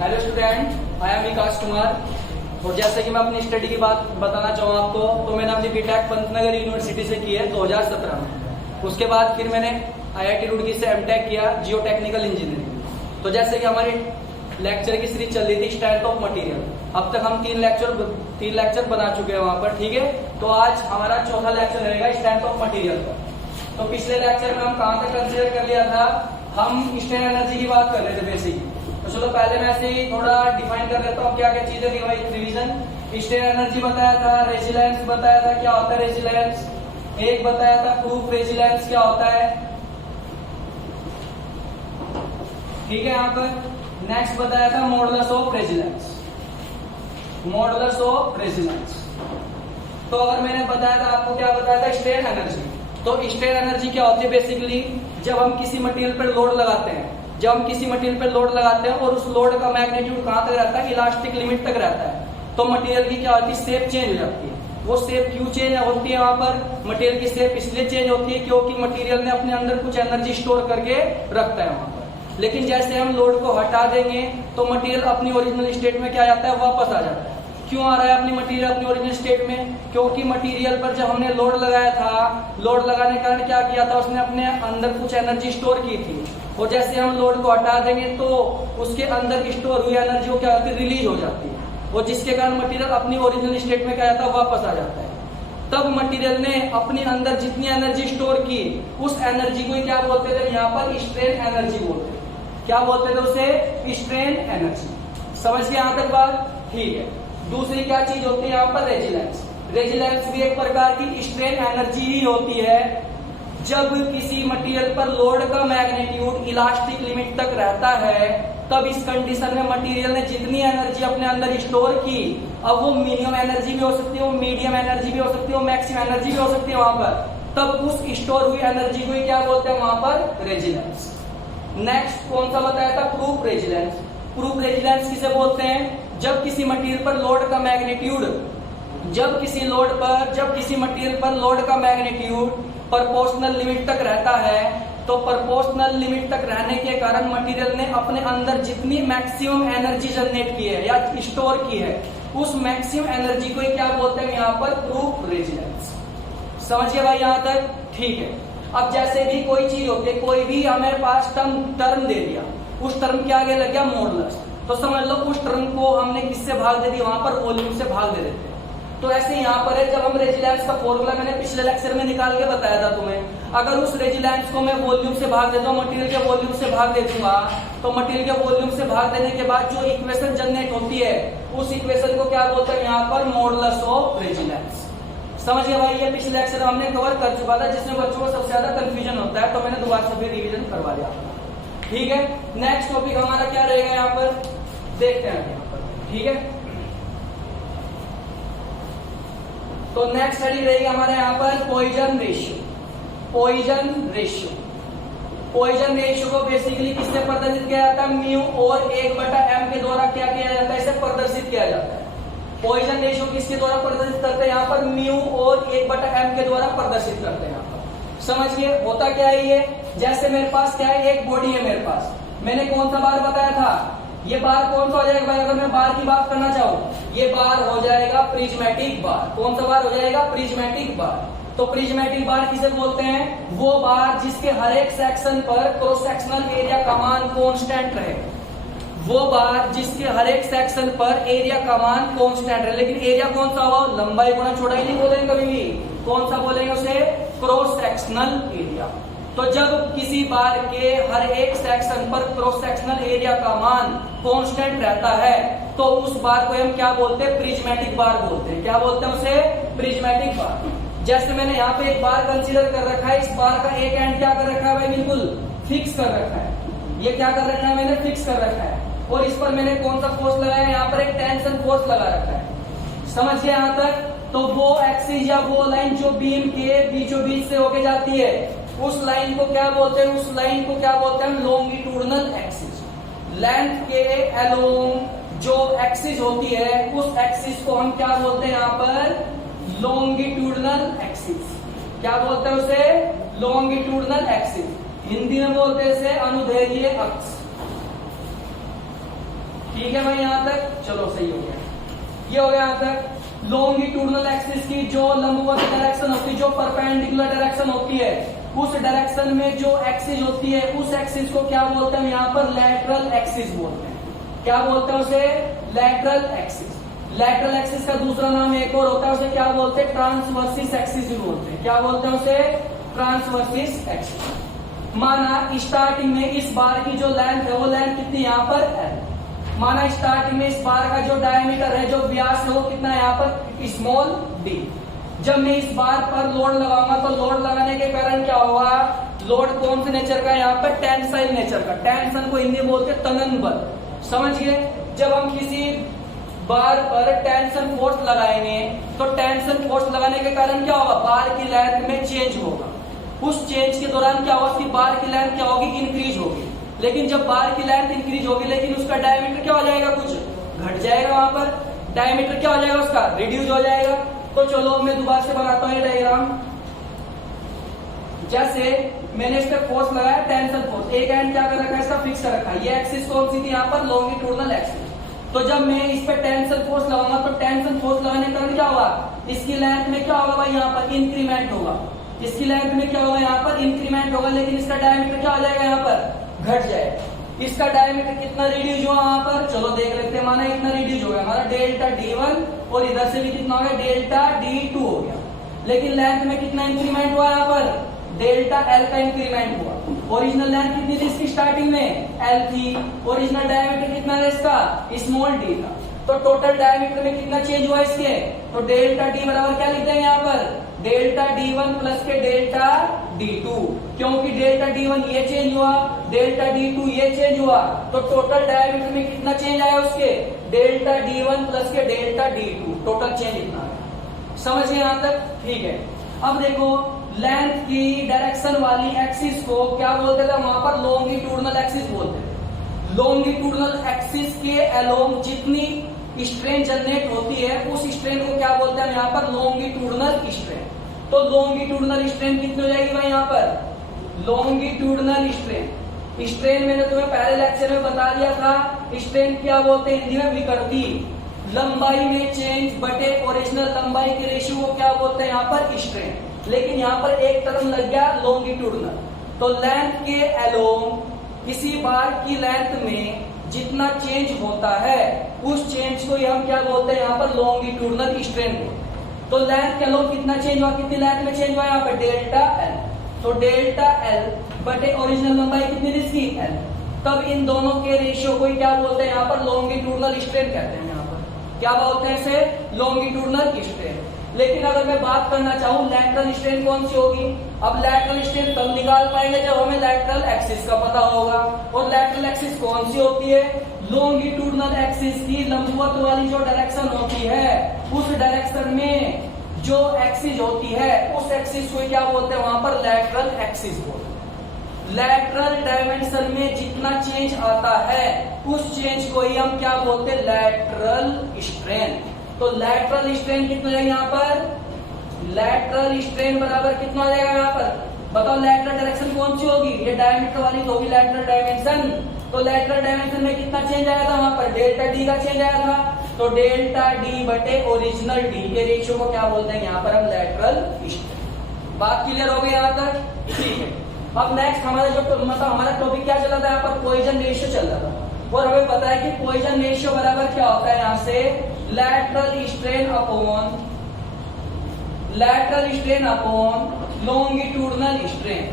Hello student, I am विकास कुमार। और जैसे कि मैं अपनी स्टडी की बात बताना चाहूँ आपको, तो मैंने अपनी बीटेक पंतनगर यूनिवर्सिटी से की है 2017 में। उसके बाद फिर मैंने आईआईटी रुड़की से एमटेक किया जियो टेक्निकल इंजीनियरिंग। तो जैसे कि हमारी लेक्चर की सीरीज चल रही थी स्ट्रेंथ ऑफ मटेरियल, अब तक हम तीन लेक्चर बना चुके हैं वहां पर, ठीक है। तो आज हमारा चौथा लेक्चर रहेगा स्ट्रेंथ ऑफ मटेरियल का। तो पिछले लेक्चर में हम कहाँ तक कंसीडर कर लिया था, हम स्ट्रेन एनर्जी की बात कर रहे थे बेसिक। तो चलो पहले मैं ऐसे ही थोड़ा डिफाइन कर लेता हूँ क्या क्या चीजें थी भाई। रिवीजन, स्ट्रेन एनर्जी बताया था, रेजिलेंस बताया था क्या होता है रेजिलेंस, एक बताया था प्रूफ रेजिलेंस क्या होता है, ठीक है। यहाँ पर नेक्स्ट बताया था modulus of resilience, modulus of resilience. तो अगर मैंने बताया था आपको क्या बताया था स्ट्रेन एनर्जी, तो स्ट्रेन एनर्जी क्या होती है बेसिकली, जब हम किसी मटेरियल पर लोड लगाते हैं, जब हम किसी मटेरियल पर लोड लगाते हैं और उस लोड का मैग्नीट्यूड कहां तक रहता है, इलास्टिक लिमिट तक रहता है, तो मटेरियल की क्या होती है, शेप चेंज हो जाती है। वो शेप क्यों चेंज होती है वहां पर, मटेरियल की शेप इसलिए चेंज होती है क्योंकि मटेरियल ने अपने अंदर कुछ एनर्जी स्टोर करके रखता है वहां पर। लेकिन जैसे हम लोड को हटा देंगे तो मटेरियल अपनी ओरिजिनल स्टेट में क्या जाता है, वापस आ जाता है। क्यों आ रहा है अपनी मटेरियल अपनी ओरिजिनल स्टेट में, क्योंकि मटेरियल पर जब हमने लोड लगाया था, लोड लगाने के कारण क्या किया था, उसने अपने अंदर कुछ एनर्जी स्टोर की थी। और जैसे हम लोड को हटा देंगे तो उसके अंदर स्टोर हुई एनर्जी क्या होती है, रिलीज हो जाती है, और जिसके कारण मटेरियल अपनी ओरिजिनल स्टेट में क्या जाता है, वापस आ जाता है। तब मटेरियल ने अपने अंदर जितनी एनर्जी स्टोर की, उस एनर्जी को क्या बोलते थे, यहाँ पर स्ट्रेन एनर्जी बोलते थे। क्या बोलते थे उसे, स्ट्रेन एनर्जी। समझ गए यहाँ तक बात, ठीक है। दूसरी क्या चीज होती है यहाँ पर, रेजिलेंस। रेजिलेंस भी एक प्रकार की स्ट्रेन एनर्जी ही होती है। जब किसी मटेरियल पर लोड का मैग्नीट्यूड इलास्टिक लिमिट तक रहता है, तब इस कंडीशन में मटेरियल ने जितनी एनर्जी अपने अंदर स्टोर की, अब वो मिनिमम एनर्जी भी हो सकती है, वो मीडियम एनर्जी भी हो सकती है, वो मैक्सिमम एनर्जी भी हो सकती है वहां पर, तब उस स्टोर हुई एनर्जी को ही क्या बोलते हैं वहां पर, रेजिलेंस। नेक्स्ट कौन सा बताया था, प्रूफ रेजिलेंस। प्रूफ रेजिलेंस किसे बोलते हैं, जब किसी मटेरियल पर लोड का मैग्नीट्यूड, जब किसी मटेरियल पर लोड का मैग्नीट्यूड प्रोपोर्शनल लिमिट तक रहता है, तो प्रोपोर्शनल लिमिट तक रहने के कारण मटेरियल ने अपने अंदर जितनी मैक्सिमम एनर्जी जनरेट की है या स्टोर की है, उस मैक्सिमम एनर्जी को क्या बोलते हैं यहाँ पर, प्रूफ रेजिलेंस। समझिए भाई यहाँ तक, ठीक है। अब जैसे भी कोई चीज होती है, कोई भी हमारे पास टर्म दे दिया, उस टर्म के आगे लग गया मॉडुलस, तो समझ लो उस टर्म को हमने किससे भाग दे दी, वहां पर वॉल्यूम से भाग दे देते हैं। तो ऐसे यहाँ पर है, जब हम रेजिलेंस का फॉर्मूला मैंने पिछले लेक्चर में निकाल के बताया था तुम्हें, अगर उस रेजिलेंस को मैं वॉल्यूम से भाग देता हूँ, मटेरियल के वॉल्यूम से भाग दे दूंगा, तो मटेरियल के वॉल्यूम से भाग देने के बाद जो इक्वेशन जनरेट होती है, उस इक्वेशन को क्या बोलते हैं यहाँ पर, मॉडुलस ऑफ रेजिलेंस। समझिए भाई, ये पिछले लेक्चर हमने कवर कर चुका था, जिसमें बच्चों को सबसे ज्यादा कंफ्यूजन होता है, तो मैंने दोबारा से फिर रिविजन करवा दिया, ठीक है। नेक्स्ट टॉपिक हमारा क्या रहेगा यहाँ पर, देखते हैं यहाँ पर, ठीक है। तो नेक्स्ट स्टडी रहेगी हमारे यहाँ पर Poisson ratio. Poisson ratio, Poisson ratio को बेसिकली किससे प्रदर्शित किया जाता है, म्यू और 1/m के द्वारा क्या किया जाता है, इसे प्रदर्शित किया जाता है। पॉइजन रेशियो किसके द्वारा प्रदर्शित करते हैं यहाँ पर, म्यू और 1/m के द्वारा प्रदर्शित करते हैं यहाँ पर। समझिए होता क्या है ये, जैसे मेरे पास क्या है, एक बॉडी है मेरे पास, मैंने कौन सा बार बताया था, ये बार कौन सा हो जाएगा भाई, अगर मैं बार की बात करना चाहूँ, ये बार हो जाएगा प्रिज्मेटिक बार। कौन सा बार हो जाएगा, प्रिज्मेटिक बार। तो प्रिज्मेटिक बार किसे बोलते हैं, वो बार जिसके हर एक सेक्शन पर क्रॉस सेक्शनल एरिया का मान कांस्टेंट रहे, वो बार जिसके हर एक सेक्शन पर एरिया का मान कांस्टेंट रहे। लेकिन एरिया कौन सा हो, लंबाई गुणा चौड़ाई नहीं बोलेंगे कभी भी, कौन सा बोलेंगे उसे, क्रॉस सेक्शनल एरिया। तो जब किसी बार के हर एक सेक्शन पर क्रॉस सेक्शनल एरिया का मान कांस्टेंट रहता है, तो उस बार को हम क्या बोलते हैं, प्रिज्मेटिक बार बोलते हैं। क्या बोलते हैं उसे, प्रिज्मेटिक बार। जैसे मैंने यहाँ पे एक बार कंसीडर कर रखा है, इस बार का एक एंड क्या कर रखा है भाई, बिल्कुल फिक्स कर रखा है। ये क्या कर रखा है, मैंने फिक्स कर रखा है, और इस पर मैंने कौन सा फोर्स लगाया है, यहाँ पर एक टेंशन फोर्स लगा रखा है। समझिए यहाँ तक। तो वो एक्सिस या वो लाइन जो बीम के बीचों बीच से होके जाती है, उस लाइन को क्या बोलते हैं, उस लाइन को क्या बोलते हैं, लॉन्गिट्यूडनल एक्सिस। लेंथ के अलोंग जो एक्सिस होती है, उस एक्सिस को हम क्या बोलते हैं यहाँ पर, लॉन्गिट्यूडनल एक्सिस। क्या बोलते हैं उसे, लॉन्गिट्यूडनल एक्सिस। हिंदी में बोलते हैं इसे अनुदैर्घ्य अक्ष। ठीक है भाई यहाँ तक, चलो सही हो गया, ये हो गया यहाँ तक। लॉन्गिट्यूडनल एक्सिस की जो लंबवत डायरेक्शन होती है, जो परपेंडिकुलर डायरेक्शन होती है, उस डायरेक्शन में जो एक्सिस होती है, उस एक्सिस को क्या बोलते हैं यहाँ पर, लैटरल एक्सिस बोलते हैं। क्या बोलते हैं उसे, लैटरल एक्सिस। लैटरल एक्सिस का दूसरा नाम एक और होता है, उसे क्या बोलते हैं, ट्रांसवर्सिस एक्सिस भी बोलते हैं। क्या बोलते हैं उसे, ट्रांसवर्सिस एक्सिस। माना स्टार्टिंग में इस बार की जो लेंथ है वो लेंथ कितनी यहाँ पर L। माना स्टार्टिंग में इस बार का जो डायमीटर है, जो व्यास है वो कितना है यहाँ पर, स्मॉल d। जब मैं इस बार पर लोड लगाऊंगा तो लोड लगाने के कारण क्या होगा, लोड कौन से नेचर का है यहाँ पर, टेंसाइल नेचर का। टेंशन को हिंदी बोलते हैं तनन बल, समझ गए। जब हम किसी बार पर टेंशन फोर्स लगाएंगे तो टेंशन फोर्स लगाने के कारण क्या होगा, बार की लेंथ में चेंज होगा। उस चेंज के दौरान क्या होगा, उसकी बार की लेंथ क्या होगी, इंक्रीज होगी। लेकिन जब बार की लेंथ इंक्रीज होगी लेकिन उसका डायमीटर क्या हो जाएगा, कुछ घट जाएगा। वहां पर डायमीटर क्या हो जाएगा, उसका रिड्यूस हो जाएगा। तो चलो मैं दोबारा से बनाता हूँ ये डायग्राम। जैसे मैंने इस पर फोर्स लगाया, टेंशन फोर्स, एक एंड क्या कर रखा है, इसका फिक्स कर रखा है। ये एक्सिस कौन सी थी यहाँ पर, लॉन्गिट्यूडनल एक्सिस। तो जब मैं इस पे टेंशन फोर्स लगाऊंगा तो टेंशन फोर्स लगाने के कारण क्या होगा, इसकी लेंथ में क्या होगा भाई, यहाँ पर इंक्रीमेंट होगा। इसकी लेंथ में क्या होगा, यहाँ पर इंक्रीमेंट होगा, लेकिन इसका डायमीटर क्या हो जाएगा, यहाँ पर घट जाएगा। इसका डायमीटर कितना रिड्यूस हुआ वहां पर, चलो देख लेते हैं। माना इतना रिड्यूस हो गया, हमारा डेल्टा D1 और इधर से भी कितना हो गया, डेल्टा D2 हो गया। लेकिन लेंथ में कितना इंक्रीमेंट हुआ यहाँ पर, डेल्टा L का इंक्रीमेंट हुआ। ओरिजिनल लेंथ कितनी थी इसकी स्टार्टिंग में, L थी। ओरिजिनल डायमीटर कितना है इसका, स्मॉल d था। तो टोटल डायमीटर में कितना चेंज हुआ इसके, तो डेल्टा D बराबर क्या लिख देंगे यहाँ पर, डेल्टा D1 प्लस के डेल्टा D2। क्योंकि डेल्टा D1 ये चेंज हुआ, डेल्टा D2 ये चेंज हुआ, तो टोटल डायमीटर में कितना चेंज आया उसके, डेल्टा D1 प्लस के डेल्टा D2। टोटल चेंज इतना है, समझ गए यहाँ तक, ठीक है। अब देखो लेंथ की डायरेक्शन वाली एक्सिस को क्या बोलते थे वहां पर, लॉन्गिट्यूडनल एक्सिस बोलते थे। लॉन्गिट्यूडनल एक्सिस के अलोंग जितनी स्ट्रेन जनरेट होती है उस स्ट्रेन को क्या बोलते हैं यहाँ पर, लॉन्गिट्यूडनल स्ट्रेन। तो लॉन्गिट्यूडनल स्ट्रेन कितनी हो जाएगी भाई यहाँ पर, लॉन्गिट्यूडनल स्ट्रेन। स्ट्रेन मैंने तुम्हें पहले लेक्चर में बता दिया था, स्ट्रेन क्या बोलते हैं हिंदी में, विकृति। लंबाई में चेंज बटे ओरिजिनल लंबाई के रेशियो को क्या बोलते हैं यहाँ पर, स्ट्रेन। लेकिन यहाँ पर एक टर्म लग गया लॉन्गिट्यूडनल। तो लेंथ के अलोंग किसी बार की लेंथ में जितना चेंज होता है उस चेंज को हम क्या बोलते हैं यहाँ पर, लॉन्गिट्यूडनल स्ट्रेन को। तो लेंथ के अलोंग कितना चेंज हुआ, कितनी लेंथ में चेंज हुआ यहाँ पर, डेल्टा L। तो डेल्टा L बटे ओरिजिनल लंबाई कितनी थी इसकी, L। तब इन दोनों के रेशियो को क्या बोलते हैं यहाँ पर, लॉन्गिट्यूडनल स्ट्रेन कहते हैं। यहाँ पर क्या बोलते हैं इसे, लॉन्गिट्यूडनल स्ट्रेन। लेकिन अगर मैं बात करना चाहूँ लैटरल स्ट्रेन कौन सी होगी, अब लैटरल स्ट्रेन तब निकाल पाएंगे जब हमें लैटरल एक्सिस का पता होगा। और लैटरल एक्सिस कौन सी होती है, लॉन्गिट्यूडनल एक्सिस की लंबवत वाली जो डायरेक्शन होती है उस डायरेक्शन में जो एक्सिस होती है उस एक्सिस को क्या बोलते हैं वहां पर, लैटरल एक्सिस बोलते हैं। लैटरल डायमेंशन में जितना चेंज आता है उस चेंज को ही हम क्या बोलते हैं, लैटरल स्ट्रेन। तो लैटरल स्ट्रेन कितना है यहाँ पर, लैटरल स्ट्रेन बराबर कितना हो जाएगा यहाँ पर, बताओ लैटरल डायरेक्शन कौन सी होगी, ये डायमीटर वाली तो होगी लैटरल डायमेंशन। तो लैटरल डायमेंशन में कितना चेंज आया था वहां पर, डेल्टा D का चेंज आया था। तो डेल्टा D बटे ओरिजिनल D के रेशियो को क्या बोलते हैं यहाँ पर हम, लैटरल स्ट्रेन। बात क्लियर हो गई यहाँ तक, ठीक है। अब नेक्स्ट हमारा जो मतलब हमारा टॉपिक क्या चला था यहाँ पर, पॉइजन रेशियो चल रहा था। और हमें पता है कि पॉइजन रेशियो बराबर क्या होता है यहाँ से, lateral strain upon longitudinal strain.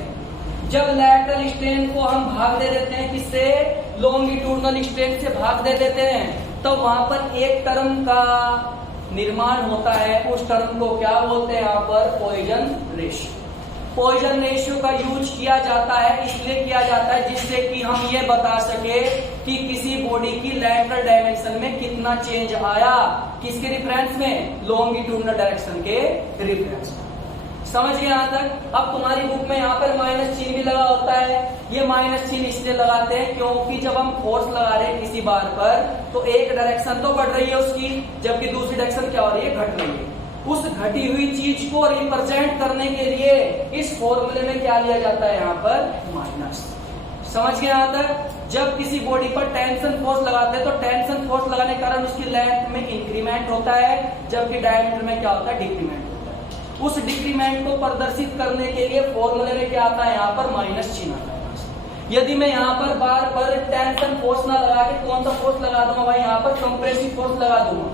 जब लैटरल स्ट्रेन को हम भाग दे देते हैं किससे, लॉन्गिट्यूडनल स्ट्रेन से भाग दे देते हैं, तो वहां पर एक टर्म का निर्माण होता है। उस टर्म को क्या बोलते हैं यहाँ पर, पॉइजन रेशियो। पॉइजन रेशियो का यूज किया जाता है, इसलिए किया जाता है जिससे कि हम ये बता सके कि किसी बॉडी की लैटरल डायमेंशन में कितना चेंज आया, किसके रिफरेंस में, लॉन्गिट्यूडनल डायरेक्शन के रिफरेंस में। समझ गए यहाँ तक। अब तुम्हारी बुक में यहाँ पर माइनस चिन्ह भी लगा होता है। ये माइनस चिन्ह इसलिए लगाते हैं क्योंकि जब हम फोर्स लगा रहे हैं किसी बार पर तो एक डायरेक्शन तो बढ़ रही है उसकी, जबकि दूसरी डायरेक्शन क्या हो रही है, घट रही है। उस घटी हुई चीज को रिप्रेजेंट करने के लिए इस फॉर्मूले में क्या लिया जाता है यहाँ पर, माइनस। समझ गए यहाँ तक? जब किसी बॉडी पर टेंशन फोर्स लगाते हैं तो टेंशन फोर्स लगाने के कारण उसकी लेंथ में इंक्रीमेंट होता है, जबकि डायमीटर में क्या होता है, डिक्रीमेंट होता है। उस डिक्रीमेंट को प्रदर्शित करने के लिए फॉर्मूले में क्या आता है, यहाँ पर माइनस चिन्ह आता है। यदि मैं यहाँ पर बार बार टेंशन फोर्स ना लगा के कौन सा फोर्स लगा दूंगा भाई, यहाँ पर कंप्रेसिव फोर्स लगा दूंगा।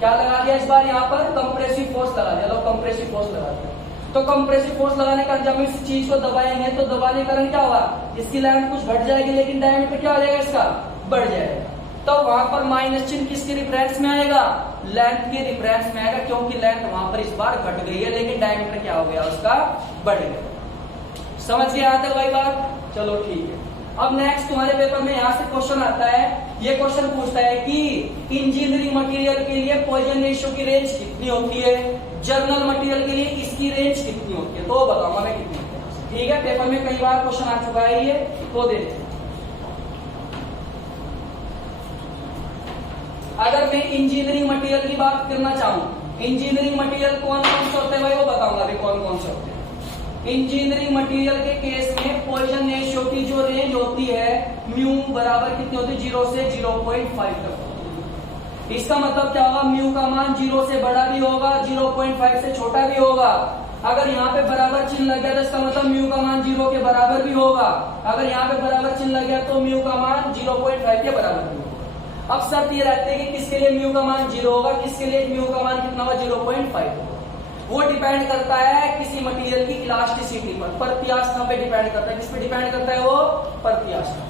क्या लगा दिया इस बार, यहाँ पर कंप्रेसिव फोर्स लगा दिया। लो कंप्रेसिव फोर्स लगा दिया, तो कंप्रेसिव फोर्स लगाने का जब इस चीज को दबाएंगे तो दबाने के कारण क्या होगा, इसकी लेंथ कुछ घट जाएगी, लेकिन डायमीटर क्या हो जाएगा, इसका बढ़ जाएगा। तो वहां पर माइनस चिन्ह किसके रिफरेंस में आएगा, लेंथ के रिफरेंस में आएगा, क्योंकि लेंथ वहां पर इस बार घट गई है, लेकिन डायमीटर क्या हो गया, उसका बढ़ गया। समझ गए यहाँ तक भाई बात? चलो ठीक है। अब नेक्स्ट तुम्हारे पेपर में यहाँ से क्वेश्चन आता है, ये क्वेश्चन पूछता है कि इंजीनियरिंग मटेरियल के लिए पॉइजन रेशियो की रेंज कितनी होती है, जर्नल मटेरियल के लिए इसकी रेंज कितनी होती है, तो बताऊंगा मैं कितनी होती है। ठीक है, पेपर में कई बार क्वेश्चन आ चुका है ये, तो देखते हैं। अगर मैं इंजीनियरिंग मटेरियल की बात करना चाहूँ, इंजीनियरिंग मटेरियल कौन कौन से होते हैं भाई, वो बताऊंगा अभी कौन कौन से होते हैं। इंजीनियरिंग मटेरियल के केस में पॉइजन रेशियो की जो रेंज होती है म्यू बराबर कितनी होती है, 0 से 0.5 तक। इसका मतलब क्या होगा, म्यू का मान 0 से बड़ा भी होगा, 0.5 से छोटा भी होगा। अगर यहाँ पे बराबर चिन्ह लग गया तो इसका मतलब म्यू का मान 0 के बराबर भी होगा। अगर यहाँ पे बराबर चिन्ह लग गया तो म्यू का मान 0.5 के बराबर भी होगा। अब शर्त ये रहती है कि किसके लिए म्यू का मान 0 होगा, किसके लिए म्यू का मान कितना होगा, 0.5 होगा। वो डिपेंड करता है किसी मटेरियल की इलास्टिसिटी पर, प्रत्यास्थता पे डिपेंड करता है। किस पे डिपेंड करता है, वो प्रत्यास्थता।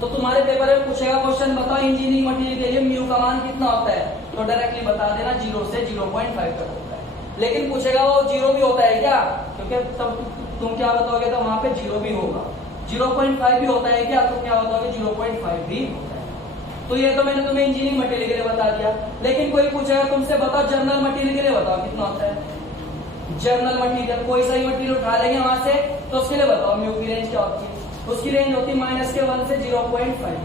तो तुम्हारे पेपर में पूछेगा क्वेश्चन, बताओ इंजीनियरिंग मटेरियल के लिए म्यू का मान कितना होता है, तो डायरेक्टली बता देना 0 से 0.5 तक होता है। लेकिन पूछेगा वो 0 भी होता है क्या, क्योंकि तब तुम क्या बताओगे, तो वहां पे 0 भी होगा। 0.5 भी होता है क्या, तो क्या बताओगे, 0.5 भी होता है। तो ये तो मैंने तुम्हें इंजीनियरिंग मटेरियल के लिए बता दिया। लेकिन कोई पूछेगा तुमसे, बताओ जर्नल मटेरियल के लिए बताओ कितना होता है। जर्नल मटेरियल, कोई सा ही मटेरियल उठा लेंगे वहां से, तो उसके लिए बताओ म्यू की रेंज क्या होती है। उसकी रेंज होती है -1 से 0.5।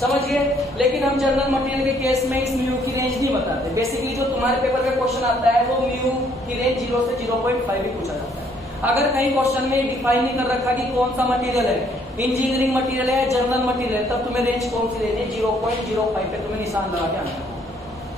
समझ गए? लेकिन हम जर्नल मटेरियल के केस में इस म्यू की रेंज नहीं बताते। बेसिकली जो तुम्हारे पेपर में क्वेश्चन आता है वो म्यू की रेंज 0 से 0.5 ही पूछा जाता है। अगर कहीं क्वेश्चन में डिफाइन नहीं कर रखा कि कौन सा मटेरियल है, इंजीनियरिंग मटेरियल है, जर्नल मटेरियल है, तब तुम्हें रेंज कौन सी रेंज है, 0.05 पे तुम्हें निशान लगा के आना है।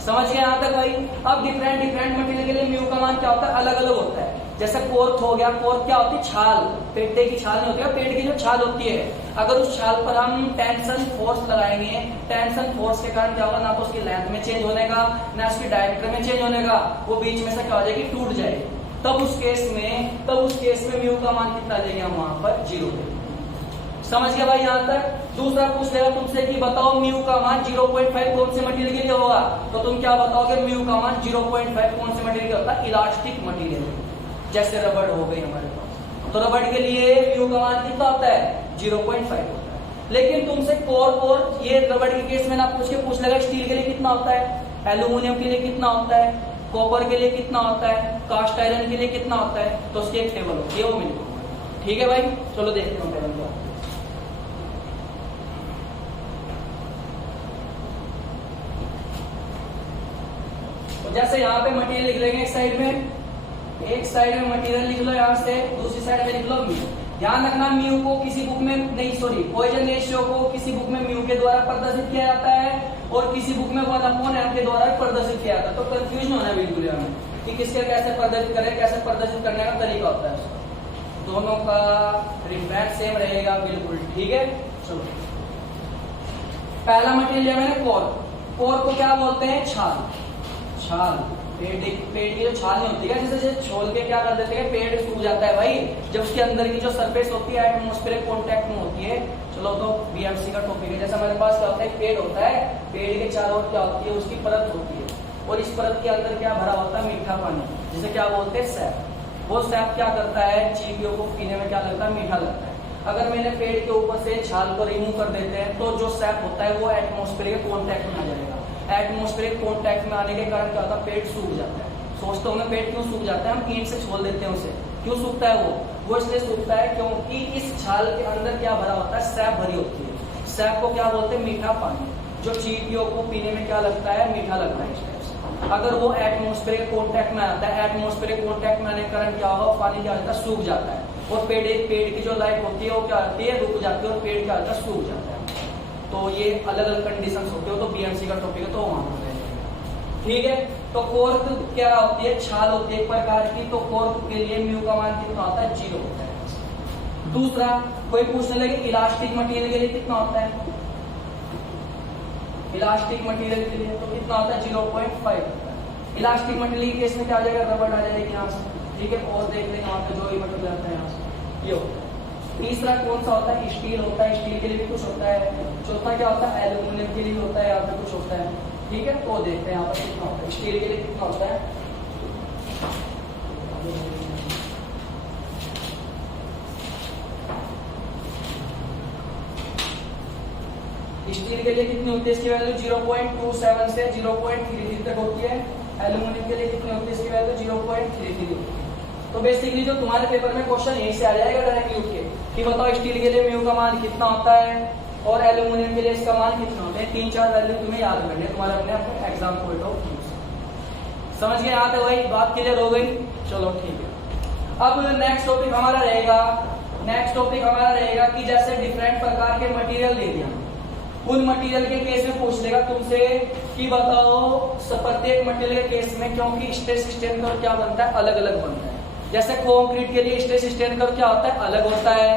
समझ गए यहाँ तक भाई? अब डिफरेंट मटेरियल के लिए म्यू का मान क्या होता है, अलग अलग होता है। जैसे कोर्थ हो गया, कोर्थ क्या होती है, छाल, पेटे की छाल नहीं होती है, पेट की जो छाल होती है, अगर उस छाल पर हम टेंशन फोर्स लगाएंगे, टेंशन फोर्स के कारण क्या होगा, ना तो उसकी लेंथ में चेंज होने का, ना उसकी डायमीटर में चेंज होने का, वो बीच में से क्या हो जाएगी, टूट जाएगी। तब उस केस में म्यू का मान कितना लेंगे हम, वहां पर 0 लेंगे। समझ गया भाई यहाँ तक? दूसरा पूछ लेगा तुमसे कि बताओ म्यू का मान 0.5 कौन से मटेरियल के लिए होगा, तो तुम क्या बताओगे, म्यू का मान 0.5 कौन से मटेरियल का होता है, इलास्टिक मटेरियल, जैसे रबड़ हो गई हमारे पास, तो रबड़ के लिए म्यू का मान कितना होता है, 0.5 होता है। लेकिन तुमसे कोर ये रबड़ के केस में ना पूछ लेगा स्टील के लिए कितना होता है, एल्यूमिनियम के लिए कितना होता है, कॉपर के लिए कितना होता है, कास्ट आयरन के लिए कितना होता है, तो उसकी एक टेबल होती है, वो मिलेगा। ठीक है भाई, चलो देखते हैं टेबल को। जैसे यहाँ पे मटेरियल लिख लेंगे, एक साइड में मटेरियल लिख लो, यहाँ से दूसरी साइड में लिख लो म्यू। ध्यान रखना म्यू को किसी बुक में नहीं, सॉरी, पॉइजन रेशियो को किसी बुक में म्यू के द्वारा प्रदर्शित किया जाता है और किसी बुक में 1/m के द्वारा प्रदर्शित किया जाता है। तो कंफ्यूज होना है बिल्कुल हमें कि किसके कैसे प्रदर्शित करें, कैसे प्रदर्शित करने का तरीका होता है, दोनों का रिफरेंस सेम रहेगा बिल्कुल। ठीक है, चलो पहला मटेरियल लिया मैंने कोर को क्या बोलते हैं, छाल। पेड़ की जो छाल नहीं होती है, जैसे छोल के क्या कर देते हैं, पेड़ सूख जाता है भाई, जब उसके अंदर की जो सरफेस होती है एटमॉस्फेरिक कांटेक्ट में होती है। चलो तो बीएमसी का टॉपिक है। जैसे हमारे पास क्या होता है, पेड़ होता है, पेड़ के चारों ओर क्या होती है, उसकी परत होती है, और इस परत के अंदर क्या भरा होता है, मीठा पानी, जिसे क्या बोलते हैं, सैप। वो सैप क्या करता है, चींटियों को पीने में क्या लगता है, मीठा लगता है। अगर मैंने पेड़ के ऊपर से छाल को रिमूव कर देते हैं तो जो सैप होता है वो एटमॉस्फेरिक कांटेक्ट में आ जाएगा। एटमॉस्फेरिक कांटेक्ट में आने के कारण क्या होता है, पेड़ सूख जाता है। सोचते होंगे पेड़ क्यों सूख जाता है, हम ईंट से छोड़ देते हैं उसे, क्यों सूखता है वो इसलिए सूखता है क्योंकि इस छाल के अंदर क्या भरा होता है, सैप भरी होती है। सैप को क्या बोलते हैं, मीठा पानी, जो चींटियों को पीने में क्या लगता है, मीठा लगता है। इस टाइप से अगर वो एटमॉस्फेरिक कांटेक्ट में आता है, एटमॉस्फेरिक कांटेक्ट में आने के कारण क्या होगा, पानी क्या होता है, सूख जाता है। और पेड़ की जो लाइफ होती है वो क्या होती है, रुक जाती है, और पेड़ क्या होता है, सूख जाता है। तो ये अलग अलग कंडीशंस होती है, तो बीएमसी का टॉपिक है तो वहां पर रहेगा। ठीक है, तो कोर्क क्या होती है, छाल होती है एक प्रकार की, तो कोर्क के लिए म्यू का मान कितना होता है, 0 होता है। दूसरा कोई पूछने लगे इलास्टिक मटेरियल के लिए कितना होता है, इलास्टिक मटेरियल के लिए तो कितना होता है, 0.5 होता है। इलास्टिक मटेरियल के केस में क्या आ जाएगा, रबड़ आ जाएगा यहाँ से। ठीक है, और देख लेंगे वहां पे जो ही मटेरियल आता है यहाँ से, ये होता है। तीसरा कौन सा होता है, स्टील होता है, स्टील के लिए भी कुछ होता है। चौथा क्या होता है, एल्यूमिनियम के लिए भी होता है, यहाँ पे कुछ होता है। ठीक है, तो देखते हैं यहाँ पर कितना होता है, स्टील के लिए कितना होता है। स्टील के लिए कितनी होती है, इसकी वैल्यू 0.27 से 0.33 तक होती है। एल्यूमिनियम के लिए कितनी होती है, इसकी वैल्यू 0.33 होती है। तो बेसिकली जो तुम्हारे पेपर में क्वेश्चन यहीं से आ जाएगा डायरेक्टली उठ के कि बताओ स्टील के लिए म्यू का मान कितना होता है और एल्यूमिनियम के लिए इसका मान कितना होता है। 3-4 वैल्यू तुम्हें याद करने तुम्हारे अपने एग्जाम पॉइंट ऑफ व्यू से। समझ गए, यहाँ पे वही बात क्लियर हो गई। चलो ठीक है, अब नेक्स्ट टॉपिक हमारा रहेगा कि जैसे डिफरेंट प्रकार के मटेरियल ले दिया, उन मटेरियल के केस में पूछ लेगा तुमसे कि बताओ प्रत्येक मटेरियल के केस में, क्योंकि स्ट्रेस स्ट्रेन कर्व क्या बनता है, अलग अलग बनता है। जैसे कंक्रीट के लिए स्ट्रेस स्ट्रेन कर्व क्या होता है, अलग होता है।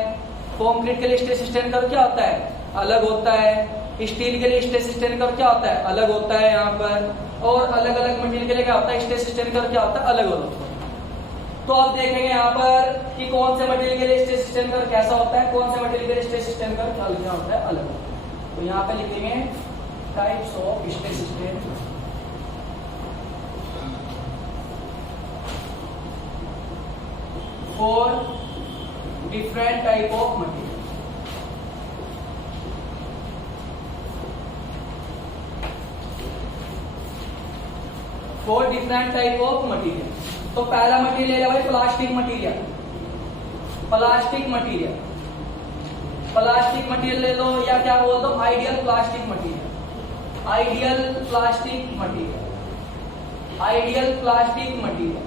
कंक्रीट के लिए स्ट्रेस स्ट्रेन कर्व क्या होता है, अलग होता है। स्टील के लिए स्ट्रेस स्ट्रेन कर्व क्या होता है, अलग होता है यहाँ पर। और अलग अलग मटेरियल के लिए क्या होता है, स्ट्रेस स्ट्रेन कर्व क्या होता है, अलग होता है। तो अब देखेंगे यहाँ पर कि कौन से मटेरियल के लिए स्ट्रेस स्ट्रेन कर्व कैसा होता है, कौन से मटेरियल के लिए स्ट्रेस स्ट्रेन कर्व क्या होता है, अलग होता है। तो यहाँ पे लिखेंगे types of stress strain for different type of material. For different type of material. तो पहला मटेरियल है भाई plastic material. Plastic material, plastic material ले लो, या क्या बोल दो ideal plastic material. Ideal plastic material, ideal plastic material.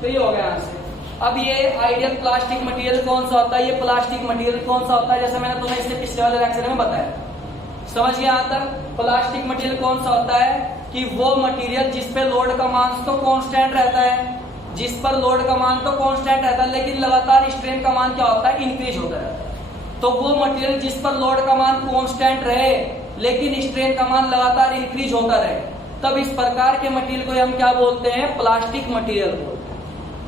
तो ये हो गया यहां से। अब ये आइडियल प्लास्टिक मटेरियल कौन सा होता है, ये प्लास्टिक मटेरियल कौन सा होता है, जैसे मैंने तुम्हें इससे पिछले वाले लेक्चर में बताया। समझ गया यहां तक। प्लास्टिक मटेरियल कौन सा होता है कि वो मटेरियल जिस पे लोड का मान तो कांस्टेंट रहता है, जिस पर लोड का मान तो कांस्टेंट रहता है, लेकिन लगातार स्ट्रेन का मान क्या होता है, इंक्रीज होता रहता है। तो वो मटेरियल जिस पर लोड का मान कांस्टेंट रहे लेकिन स्ट्रेन का मान लगातार इंक्रीज होता रहे, तब इस प्रकार के मटेरियल को हम क्या बोलते हैं, प्लास्टिक मटेरियल बोलते हैं।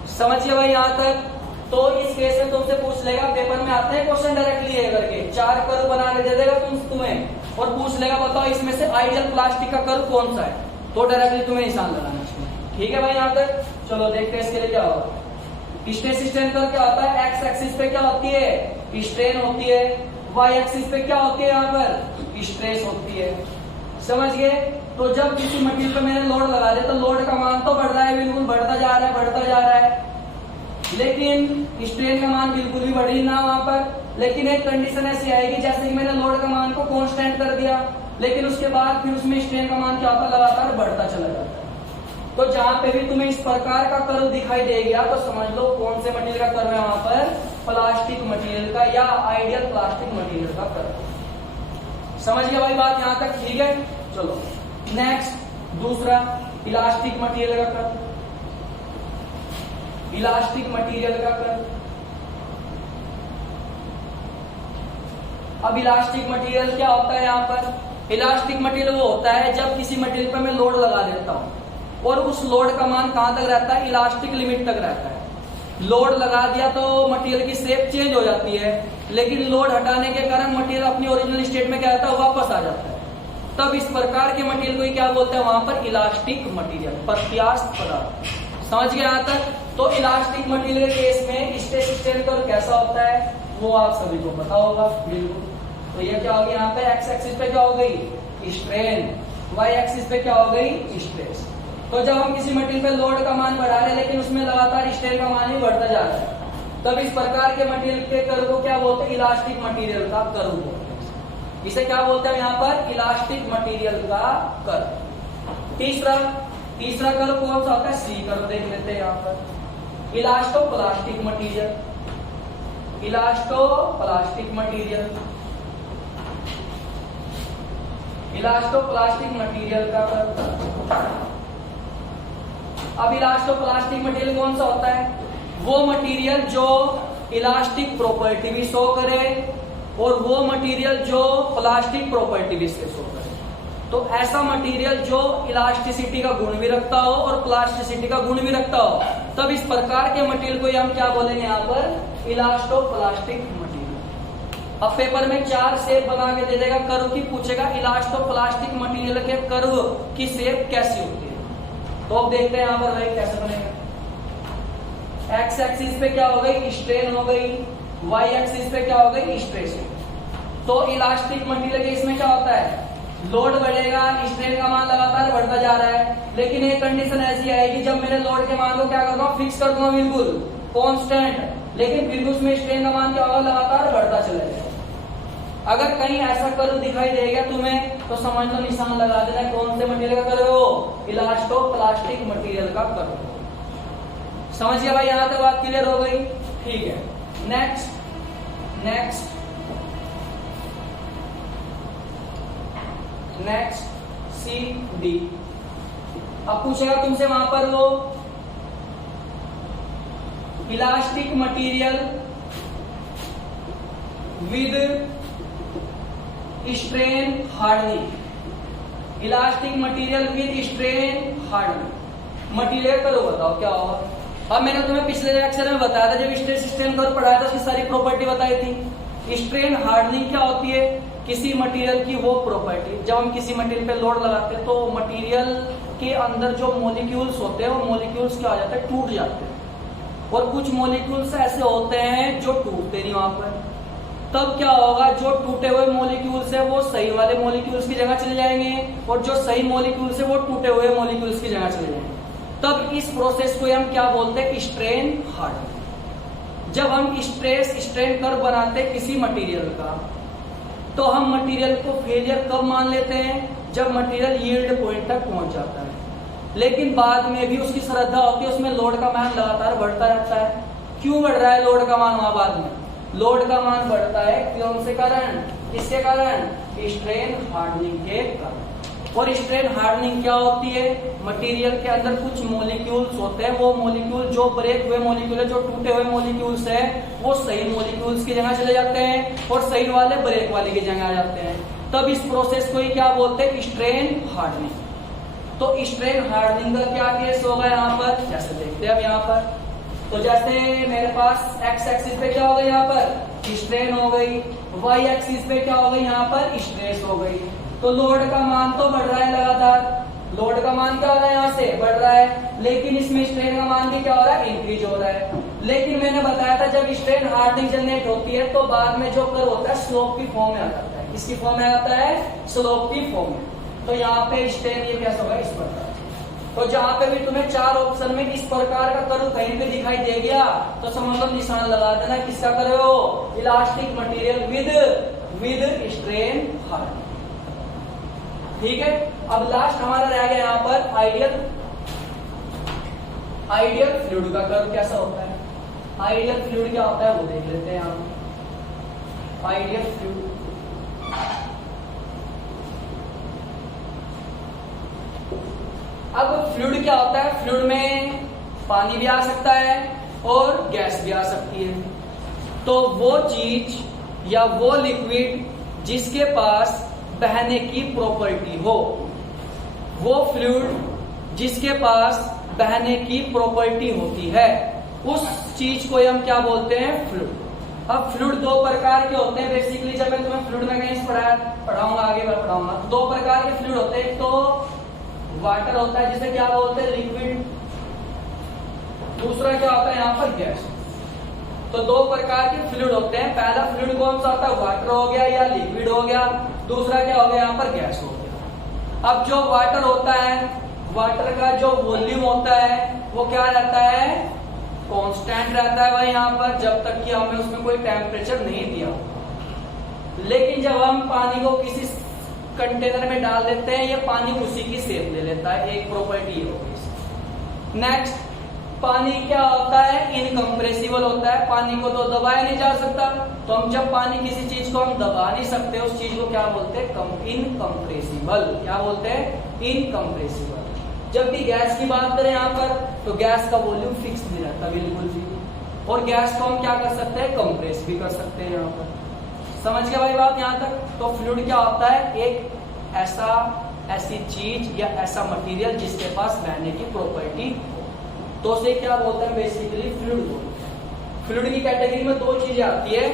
समझिए भाई यहाँ तक। तो इस केस में तुमसे पूछ लेगा, पेपर में आते हैं क्वेश्चन डायरेक्टली ये करके, 4 कर्व बनाने दे देगा तुम्हें और पूछ लेगा बताओ इसमें से आइडियल प्लास्टिक का कर्व कौन सा है, तो डायरेक्टली तुम्हें निशान लगाना है। ठीक है भाई यहाँ तक। चलो देखते हैं इसके लिए क्या होगा। स्ट्रेस स्ट्रेन कर्व क्या होता है, एक्स एक्सिस पे क्या होती है, स्ट्रेन होती है। वाई एक्सिस पे क्या होती है, यहाँ पर स्ट्रेस होती है। समझ गए। तो जब किसी मटेरियल पे मैंने लोड लगा दिया तो लोड का मान तो बढ़ रहा है, बिल्कुल बढ़ता जा रहा है, बढ़ता जा रहा है, लेकिन स्ट्रेन का मान बिल्कुल भी बढ़ी ना वहां पर। लेकिन एक कंडीशन ऐसी आएगी जैसे कि मैंने लोड का मान को कांस्टेंट कर दिया, लेकिन उसके बाद फिर उसमें स्ट्रेन का मान क्या होता है, लगातार बढ़ता चला जाता है। तो जहां पे भी तुम्हें इस प्रकार का कर्व दिखाई देगा तो समझ लो कौन से मटेरियल का कर्व है वहां पर, प्लास्टिक मटेरियल का या आइडियल प्लास्टिक मटेरियल का कर्व। समझ गया भाई बात यहाँ तक। ठीक है, चलो नेक्स्ट दूसरा इलास्टिक मटेरियल का कर्व। इलास्टिक मटेरियल का कर्व। अब इलास्टिक मटेरियल क्या होता है यहाँ पर, इलास्टिक मटेरियल वो होता है जब किसी मटेरियल पर मैं लोड लगा देता हूं और उस लोड का मान कहां तक रहता है, इलास्टिक लिमिट तक रहता है। लोड लगा दिया तो मटेरियल की शेप चेंज हो जाती है, लेकिन लोड हटाने के कारण मटेरियल अपनी ओरिजिनल स्टेट में क्या रहता है, वापस आ जाता है। तब इस प्रकार के मटेरियल को क्या बोलते हैं वहां पर, इलास्टिक मटेरियल, प्रत्यास्थ पदार्थ। समझ गए यहाँ तक। तो इलास्टिक मटेरियल के केस में स्ट्रेस स्ट्रेन कर्व कैसा होता है वो आप सभी को पता होगा बिल्कुल। तो ये क्या होगी यहाँ पे, एक्स एक्सिस पे क्या हो गई, स्ट्रेन, वाई एक्सिस पे क्या हो गई, स्ट्रेस। तो जब हम किसी मटेरियल पे लोड का मान बढ़ा रहे हैं लेकिन उसमें लगातार स्ट्रेन का मान ही बढ़ता जा रहा है, तब इस प्रकार के मटेरियल के कर्व को क्या बोलते हैं, इलास्टिक मटेरियल का कर्व बोलते हैं। इसे क्या बोलते हैं यहाँ पर, इलास्टिक मटेरियल का कर्व। तीसरा कर्व कौन सा होता है, सी कर्व। देख लेते हैं यहाँ पर elastoplastic material, elastoplastic material, elastoplastic material का अब इलास्टोप्लास्टिक मटेरियल कौन सा होता है? वो मटेरियल जो इलास्टिक प्रॉपर्टी भी शो करे और वो मटेरियल जो प्लास्टिक प्रॉपर्टी भी शो करे। तो ऐसा मटेरियल जो इलास्टिसिटी का गुण भी रखता हो और प्लास्टिसिटी का गुण भी रखता हो, तब इस प्रकार के मटेरियल को हम क्या बोलेंगे यहाँ पर? Elastoplastic material. अब पेपर में 4 शेप बना के दे देगा, कर्व की पूछेगा, इलास्टोप्लास्टिक मटेरियल के कर्व की शेप कैसी होती है। तो अब देखते हैं यहाँ पर भाई कैसे बनेगा। एक्स एक्सिस पे क्या हो गई? स्ट्रेन हो गई, वाई एक्सिस पे क्या हो गई? स्ट्रेस। तो इलास्टिक मटेरियल के इसमें क्या होता है? लोड बढ़ेगा, स्ट्रेन का मान लगातार बढ़ता जा रहा है, लेकिन एक कंडीशन ऐसी आएगी जब मेरे लोड के मान को क्या कर दूंगा? फिक्स कर दूंगा बिल्कुल कांस्टेंट, लेकिन फिर उसमें स्ट्रेन का मान क्या होगा? लगातार बढ़ता चलेगा। अगर कहीं ऐसा कर्व दिखाई देगा तुम्हें तो समझ लो, निशान लगा देना कौन से मटेरियल का कर्व हो? इलास्टोप्लास्टिक मटेरियल का कर्व। समझ गया भाई? यहां तक बात क्लियर हो गई? ठीक है। Next C D. अब पूछेगा तुमसे वहां पर वो elastic material with strain hardening, elastic material with strain hardening material करो, बताओ क्या होगा? अब मैंने तुम्हें पिछले लेक्चर में बताया था, जब स्ट्रेस स्ट्रेन कर्व पढ़ाया था, उसकी सारी प्रॉपर्टी बताई थी। स्ट्रेन हार्डनिंग क्या होती है? किसी मटेरियल की वो प्रॉपर्टी, जब हम किसी मटेरियल पे लोड लगाते हैं तो मटेरियल के अंदर जो मॉलिक्यूल्स होते हैं वो मॉलिक्यूल्स क्या हो जाते हैं? टूट जाते हैं। और कुछ मॉलिक्यूल्स ऐसे होते हैं जो टूटते नहीं वहां पर। तब क्या होगा? जो टूटे हुए मॉलिक्यूल्स है वो सही वाले मॉलिक्यूल्स की जगह चले जाएंगे, और जो सही मॉलिक्यूल्स है वो टूटे हुए मॉलिक्यूल्स की जगह चले जाएंगे। तब इस प्रोसेस को हम क्या बोलते हैं? Strain hardening. जब हम स्ट्रेन कर्व बनाते हैं किसी मटेरियल का, तो हम मटेरियल को फेलियर कब मान लेते हैं? जब मटेरियल यील्ड पॉइंट तक पहुंच जाता है, लेकिन बाद में भी उसकी श्रद्धा होती है, उसमें लोड का मान लगातार बढ़ता रहता है। क्यों बढ़ रहा है लोड का मान? वहां बाद में लोड का मान बढ़ता है कौन से कारण? किसके कारण? स्ट्रेन हार्डनिंग के कारण। और स्ट्रेन हार्डनिंग क्या होती है? मटेरियल के अंदर कुछ मॉलिक्यूल्स होते हैं, वो मॉलिक्यूल जो ब्रेक हुए मॉलिक्यूल है, जो टूटे हुए मॉलिक्यूल्स है, वो सही मॉलिक्यूल्स की जगह चले जाते हैं और सही वाले ब्रेक वाले की जगह आ जाते हैं। तब इस प्रोसेस को ही क्या बोलते हैं? Strain hardening. तो स्ट्रेन हार्डनिंग का क्या केस होगा यहाँ पर? जैसे देखते हैं अब यहाँ पर, तो जैसे मेरे पास एक्स एक्सिस पे क्या हो गई? यहाँ पर स्ट्रेन हो गई, वाई एक्सिस पे क्या हो गई? यहाँ पर स्ट्रेस हो गई। तो लोड का मान तो बढ़ रहा है लगातार, लोड का मान क्या हो रहा है? यहाँ से बढ़ रहा है, लेकिन इसमें स्ट्रेन का मान भी क्या हो रहा है? इंक्रीज हो रहा है। लेकिन मैंने बताया था जब स्ट्रेन हार्डनिंग जनरेट होती है तो बाद में जो कर्व होता है स्लोप की फॉर्म में आ जाता है। किसकी फॉर्म में आता है? स्लोप की फॉर्म में। तो यहाँ पे स्ट्रेन ये कैसा होगा? इस प्रकार। तो जहां पे भी तुम्हें 4 ऑप्शन में इस प्रकार का कर्व कहीं पे दिखाई दे गया तो समझ लो निशान लगा देना किसका कर्व हो? Elastic material with strain hardening. ठीक है। अब लास्ट हमारा रह गया यहाँ पर आइडियल फ्लूइड का कर्व कैसा होता है? आइडियल फ्लूइड क्या होता है वो देख लेते हैं हम। आइडियल फ्लूइड अब फ्लूइड क्या होता है? फ्लूइड में पानी भी आ सकता है और गैस भी आ सकती है। तो वो चीज या वो लिक्विड जिसके पास बहने की प्रॉपर्टी हो, वो फ्लूइड जिसके पास बहने की प्रॉपर्टी होती है, उस चीज को हम क्या बोलते हैं? फ्लूइड। अब फ्लूइड 2 प्रकार के होते हैं बेसिकली। जब मैं तुम्हें फ्लूइड मैकेनिक्स पढ़ाऊंगा आगे मैं पढ़ाऊंगा, 2 प्रकार के फ्लूइड होते हैं। एक तो वाटर होता है जिसे क्या बोलते हैं? लिक्विड। दूसरा क्या होता है यहाँ पर? गैस। तो 2 प्रकार के फ्लूइड होते हैं। पहला फ्लूइड कौन सा होता है? वाटर हो गया या लिक्विड हो गया। दूसरा क्या हो गया? यहाँ पर गैस हो गया। अब जो वाटर होता है, वाटर का जो वॉल्यूम होता है वो क्या रहता है? कांस्टेंट रहता है भाई यहाँ पर, जब तक कि हमें उसमें कोई टेम्परेचर नहीं दिया। लेकिन जब हम पानी को किसी कंटेनर में डाल देते हैं, ये पानी उसी की शेप ले लेता है। एक प्रॉपर्टी होगी। नेक्स्ट, पानी क्या होता है, इनकम्प्रेसिबल होता है, पानी को तो दबाया नहीं जा सकता। तो हम जब पानी किसी चीज को हम दबा नहीं सकते, उस चीज को क्या बोलते हैं, इनकम्प्रेसिबल। क्या बोलते हैं, इनकम्प्रेसिबल। जब भी गैस की बात करें यहाँ पर, तो गैस का वॉल्यूम फिक्स नहीं रहता बिल्कुल भी, और गैस को हम क्या कर सकते हैं, कंप्रेस भी कर सकते हैं। यहाँ पर समझ गया भाई बात यहाँ तक। तो फ्लूइड क्या होता है, एक ऐसी चीज या ऐसा मटेरियल जिसके पास बहने की प्रॉपर्टी, तो उसे क्या बोलते हैं, बेसिकली फ्लूइड बोलते हैं। फ्लूइड की कैटेगरी में दो चीजें आती है,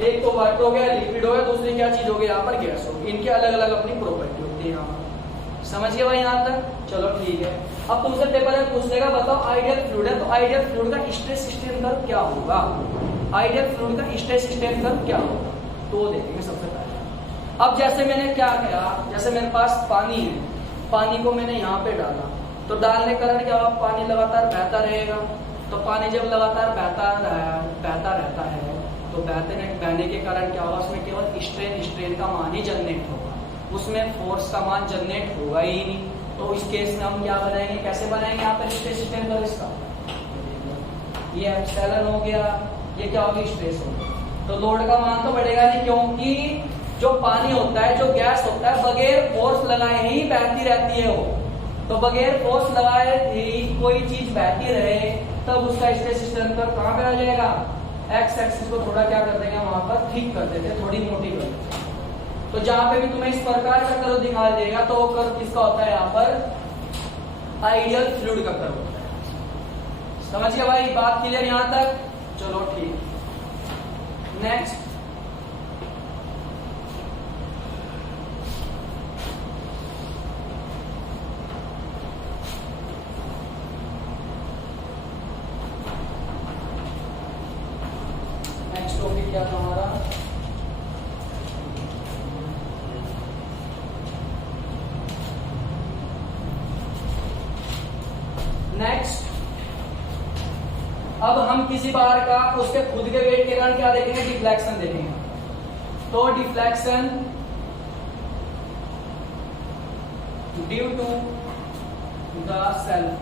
एक तो वाटर हो गया, लिक्विड हो गया, दूसरी क्या चीज हो गई यहाँ पर, गैस हो गई। इनकी अलग अलग अपनी प्रॉपर्टी होती है यहाँ पर। समझ गए भाई यहाँ तक, चलो ठीक है। अब तुमसे पेपर में पूछ लेगा, बताओ आइडियल फ्लूइड है, तो आइडियल फ्लूइड का स्ट्रेस स्ट्रेन कर्व क्या होगा, आइडियल फ्लूइड का स्ट्रेस स्ट्रेन कर्व क्या होगा, तो वो देखेंगे सबसे पहले। अब जैसे मैंने क्या किया, जैसे मेरे पास पानी है, पानी को मैंने यहाँ पे डाला, तो डालने के कारण क्या होगा, पानी लगातार बहता रहेगा। तो पानी जब लगातार बहता रहता है, तो बहने के कारण क्या होगा, उसमें केवल स्ट्रेन का मान ही जनरेट होगा, उसमें फोर्स का मान जनरेट होगा ही नहीं। तो इस केस में हम क्या बनाएंगे, कैसे बनाएंगे यहाँ पर स्ट्रेस स्ट्रेन कर्व इसका, ये एप्सिलॉन हो गया, ये क्या होगी, स्ट्रेस हो गया। तो लोड का मान तो बढ़ेगा नहीं, क्योंकि जो पानी होता है, जो गैस होता है, बगैर फोर्स लगाए ही बहती रहती है वो। तो बगैर फोर्स लगाए ही कोई चीज बहती रहे, तब उसका स्ट्रेस स्ट्रेन कर्व कहाँ पे आ जाएगा, एक्स एक्सिस को थोड़ा क्या कर देंगे, वहां पर ठीक कर देते, थोड़ी मोटी कर देते। तो जहां पे भी तुम्हें इस प्रकार का कर्व दिखाई देगा, तो वो कर्व किसका होता है, यहाँ पर आइडियल फ्लूइड का कर्व होता है। समझ गया भाई बात, क्लियर यहां तक, चलो ठीक। नेक्स्ट, टॉपिक क्या था हमारा, नेक्स्ट। अब हम किसी बार का उसके खुद के वेट के कारण क्या देखेंगे, डिफ्लेक्शन देखेंगे। तो deflection due to the self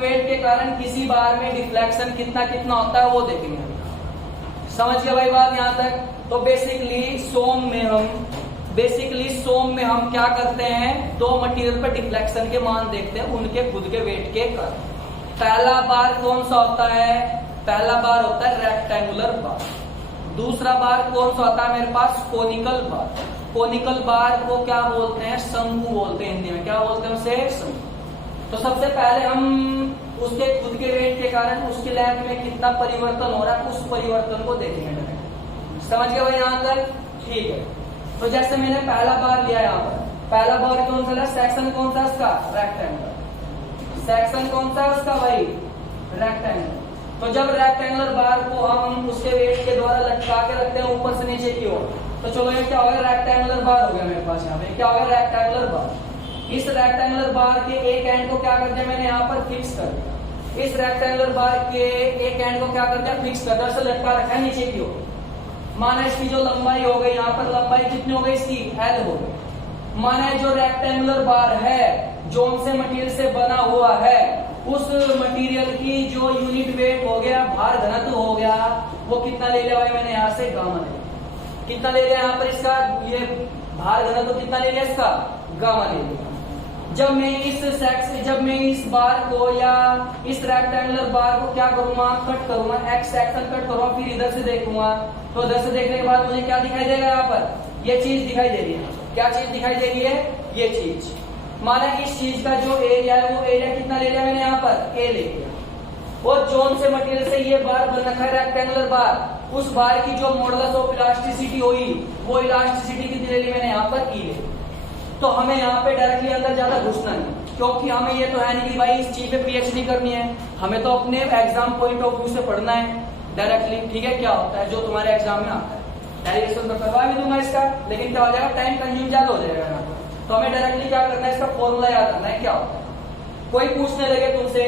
weight के कारण किसी बार में डिफ्लेक्शन कितना कितना होता है वो देखेंगे। समझ गए भाई बात यहाँ तक। तो बेसिकली सोम में हम क्या करते हैं, दो मटेरियल पर डिफ्लेक्शन के मान देखते हैं उनके खुद के वेट के कारण। पहला बार कौन सा होता है, पहला बार होता है रेक्टेंगुलर बार। दूसरा बार कौन सा होता है मेरे पास, कोनिकल बार। कोनिकल बार को क्या बोलते हैं, शंकु बोलते हैं, हिंदी में क्या बोलते हैं उसे, शंकु। तो सबसे पहले हम उसके खुद के वेट के कारण उसकी लेंथ में कितना परिवर्तन हो रहा है, उस परिवर्तन को देखेंगे। समझ गए भाई यहाँ तक, ठीक है। तो जैसे मैंने पहला बार लिया यहाँ पर, पहला बार कौन सा, सेक्शन कौन सा इसका, रेक्टेंगल। सेक्शन कौन सा इसका भाई, रेक्टेंगल। तो जब रेक्टेंगुलर बार को हम उसके वेट के द्वारा लटका के रखते हैं ऊपर से नीचे की ओर, तो चलो ये क्या होगा, रेक्टेंगुलर बार हो गया मेरे पास। यहाँ पे क्या होगा, रेक्टेंगुलर बार। इस रेक्टेंगुलर बार के एक एंड को क्या कर दिया मैंने यहाँ पर फिक्स कर दिया। इस रेक्टेंगुलर बार के एक एंड को क्या कर दिया, फिक्स कर दिया, लटका रखा है नीचे की ओर। माना इसकी जो लंबाई हो गई, यहाँ पर लंबाई कितनी हो गई इसकी, L हो गई। माना जो रेक्टेंगुलर बार है, जो से मटेरियल से बना हुआ है, उस मटेरियल की जो यूनिट वेट हो गया, भार घनत्व हो गया, वो कितना ले लिया भाई मैंने यहाँ से, गामा ले लिया। कितना ले लिया यहाँ पर इसका, ये भार घनत्व कितना ले लिया इसका, गामा ले लिया। जब मैं इस बार को या इस रेक्टेंगुलर बार को क्या करूंगा, कट करूंगा, एक्स सेक्शन कट करूंगा, फिर इधर से देखूंगा, तो इधर से देखने के बाद मुझे क्या दिखाई देगा, यहाँ पर ये चीज दिखाई दे रही है। क्या चीज दिखाई दे रही है, ये चीज। माना इस चीज का जो एरिया है, वो एरिया कितना ले लिया मैंने यहाँ पर, ए ले लिया। और जोन से मटेरियल से ये बार बन रखा है रेक्टेंगुलर बार, उस बार की जो मॉडुलस ऑफ इलास्टिसिटी हुई, वो इलास्टिसिटी कितनी ले ली मैंने यहाँ पर, ई ले। तो हमें यहाँ पे डायरेक्टली अंदर ज्यादा घुसना नहीं, क्योंकि हमें ये तो है नहीं कि भाई इस चीज पे पीएचडी करनी है, हमें तो अपने एग्जाम पॉइंट ऑफ व्यू से पढ़ना है डायरेक्टली। ठीक है, क्या होता है जो तुम्हारे एग्जाम में आता है, डेरिवेशन तो करवा भी दूंगा इसका, लेकिन क्या हो जाएगा, टाइम कंज्यूम ज्यादा हो जाएगा यहाँ पर। तो हमें डायरेक्टली क्या करना है, इसका फॉर्मूला याद करना है। क्या होता है, कोई पूछने लगे तुमसे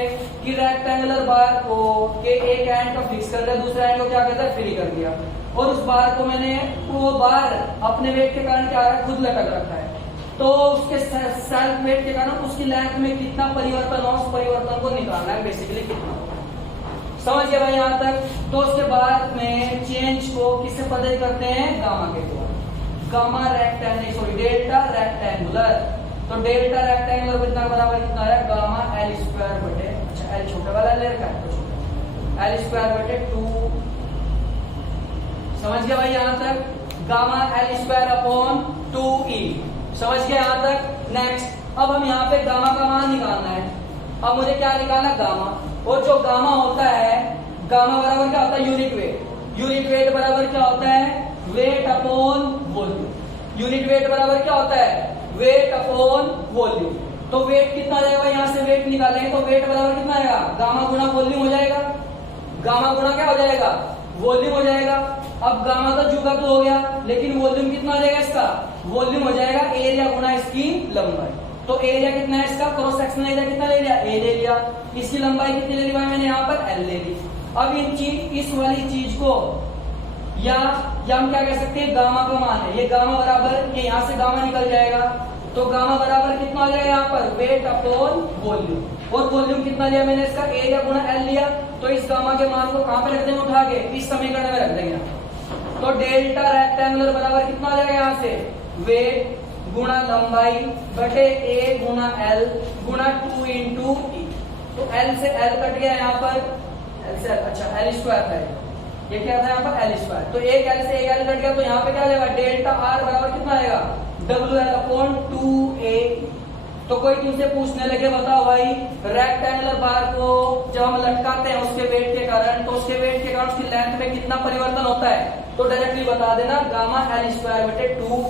कि रेक्टेंगुलर बार को के एक एंड का फिक्स कर दिया, दूसरा एंड को क्या करता है, फ्री कर दिया, और उस बार को मैंने, वो बार अपने वेट के कारण क्या आ रहा है, खुद लटक रखा है। तो उसके सेल्फ वेट के कारण उसकी लेंथ में कितना परिवर्तन हो, उस परिवर्तन को निकालना है बेसिकली कितना होगा। समझ गए भाई यहां तक। तो उसके बाद में चेंज को किससे पता करते हैं, गामा के द्वारा। Gamma rectangular sorry delta rectangular, तो डेल्टा रेक्टेंगुलर कितना बराबर कितना है, गामा एल स्क्वायर बटे, अच्छा एल छोटा वाला ले रखा है तो छोटा एल स्क्वायर बटे 2। समझ गए भाई यहां तक, gamma L square upon 2e। समझ गए यहां तक। नेक्स्ट अब हम यहाँ पे गामा का मान निकालना है। अब मुझे क्या निकालना, गामा। और जो गामा होता है, गामा बराबर क्या होता है, यूनिट वेट। यूनिट वेट बराबर क्या होता है, weight upon volume. Unit weight बराबर क्या होता है, वेट अपॉन वॉल्यूम। तो वेट कितना आ जाएगा, यहां से वेट निकालेंगे तो वेट बराबर कितना आएगा, गामा गुणा वॉल्यूम हो जाएगा। गामा गुणा क्या हो जाएगा, वॉल्यूम हो जाएगा। अब गामा तो जुगा तो हो गया, लेकिन वॉल्यूम कितना आ जाएगा इसका, वॉल्यूम हो जाएगा एरिया गुणा इसकी लंबाई। तो एरिया कितना है इसका, क्रॉस सेक्शनल एरिया कितना ले लिया, ए ले लिया। इसकी लंबाई कितनी ले ली भाई मैंने यहाँ पर, एल ले ली। अब इस वाली चीज को या हम क्या कह सकते हैं, गामा का मान है, ये गामा बराबर, ये यहाँ से गामा निकल जाएगा। तो गामा बराबर कितना आ जाएगा यहाँ पर, वेट अपॉन वॉल्यूम। और वॉल्यूम कितना लिया मैंने इसका, एरिया गुणा एल लिया। तो इस गामा के मान को कहां पे रख देंगे, उठा के इस समीकरण में रख देंगे। तो डेल्टा रेक्टेंगुलर बराबर कितना आ जाएगा यहाँ से, वेट गुणा लंबाई बटे ए गुणा एल गुणा 2 इंटू ई। तो एल से एल कट गया यहाँ पर, एल से अच्छा एल स्क्वायर था ये क्या था यहाँ पर, एल स्क्वायर। तो एक एल से एक एल कट गया, तो यहाँ पे क्या आ जाएगा, डेल्टा आर बराबर कितना आएगा, डब्ल्यू एल अपॉन 2a। तो कोई तुमसे पूछने लगे बताओ भाई रेक्टेंगुलर बार को जब हम लटकाते हैं उसके वेट के कारण, तो उसके वेट के कारण उसकी लेंथ में कितना परिवर्तन होता है, तो डायरेक्टली बता देना गामा एल स्क्वायर बटे 2।